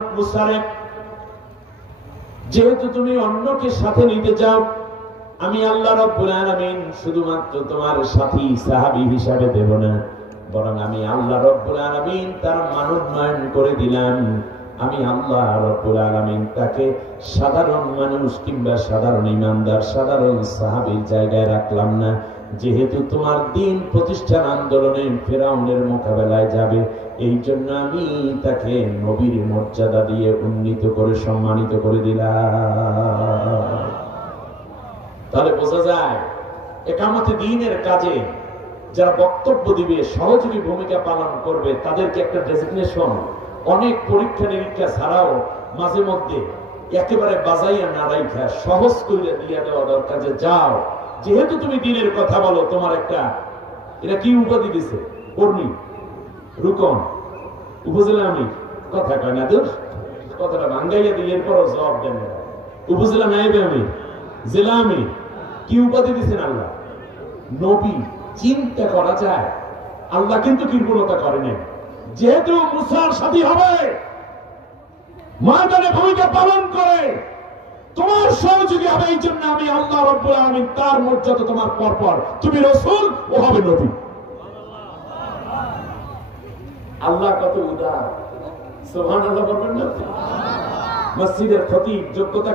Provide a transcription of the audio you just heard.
মুসারেফ, যেহেতু তুমি অন্যকে সাথে নিতে চাও, আমি আল্লাহ রাব্বুল আলামিন শুধুমাত্র তোমার সাথী সাহাবী হিসাবে দেব না, বরং আমি আল্লাহ রাব্বুল আলামিন তার মানোন্নয়ন করে দিলাম। আমি আল্লাহ রাব্বুল আলামিন তাকে সাধারণ মানুষ কিংবা সাধারণ ইমানদার, সাধারণ সাহাবীর জায়গায় রাখলাম না। যেহেতু তোমার দিন প্রতিষ্ঠান আন্দোলনে ফেরাউনের মোকাবেলায় যাবে, এই জন্য আমি তাকে নবীর মর্যাদা দিয়ে উন্নীত করে সম্মানিত করে দিলাম। তাহলে বোঝা যায় একামতে দ্বীনের কাজে যারা বক্তব্য দিবে, সহযোগী ভূমিকা পালন করবে, তাদেরকে একটা ডেজিগনেশন, অনেক পরীক্ষা নিরীক্ষা ছাড়াও মাঝে মধ্যে একেবারে বাজাইয়া না রাইখা সহজ করে দিয়ে দেওয়া দরকার, যে যাও, যেহেতু তুমি দ্বীনের কথা বলো, তোমার একটা, এটা কি উপাধি দিছে, কর্মী, রুকন, উপজেলা আমির, কথা কয় না দোষ, কথাটা ভাঙ্গাইয়া দিয়ে এরপরও জবাব দেন। উপজেলা নায়েবে আমির, জেলা আমির, কি উপাধি দিচ্ছেন আল্লাহ? নবী। চিন্তা করা যায়, আল্লাহ কিন্তু কৃপণতা করেনি। যেহেতু মুসার সাথী হবে, ময়দানে ভূমিকা পালন করে, তোমার সহযোগী হবে, এই জন্য আমি আল্লাহ রাব্বুল আলামিন তার মর্যাদা তোমার পরপর, তুমি রাসূল, ও হবে নবী। আল্লাহ কত উদার, সুবহানাল্লাহ বলবেন না? মসজিদের খতিব যোগ্যতা